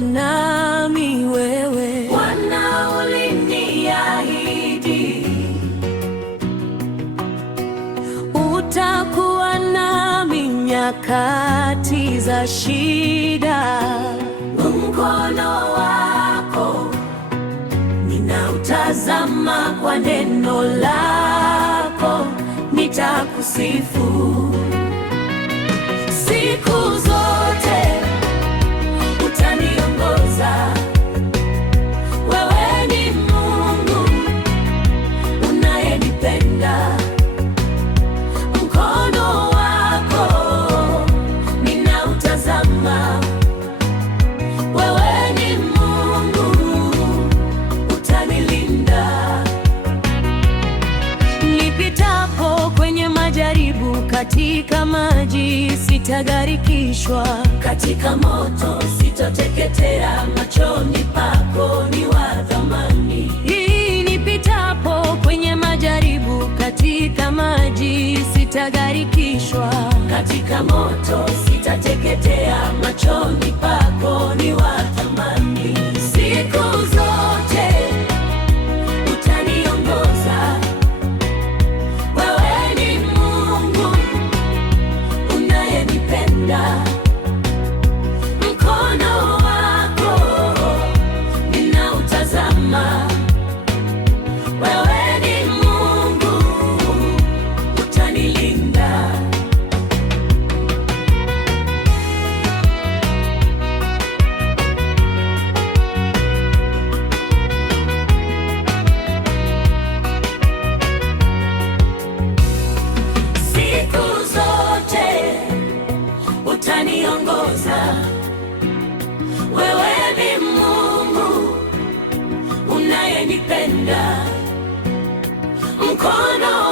utakuwa nami wewe. Bwana, uliniahidi utakuwa nami nyakati za shida. Mkono wako ninautazama, kwa neno lako nitakusifu siku zote. Utaniongoza, wewe ni Mungu unayenipenda. Mkono wako ninautazama, wewe ni Mungu utanilinda. Nipitapo kwenye majaribu, katika maji sitagharikishwa, katika moto sitoteketea, machoni pako ni wa thamani. Nipitapo kwenye majaribu, katika maji sitagharikishwa, katika moto sitateketea, machoni pako ni wa thamani. Siku zote utaniongoza, wewe ni Mungu unayenipenda. Mkono wako ninautazama, wewe ni Mungu utanilinda. Siku zote utaniongoza, wewe ni Mungu unayenipenda. Mkono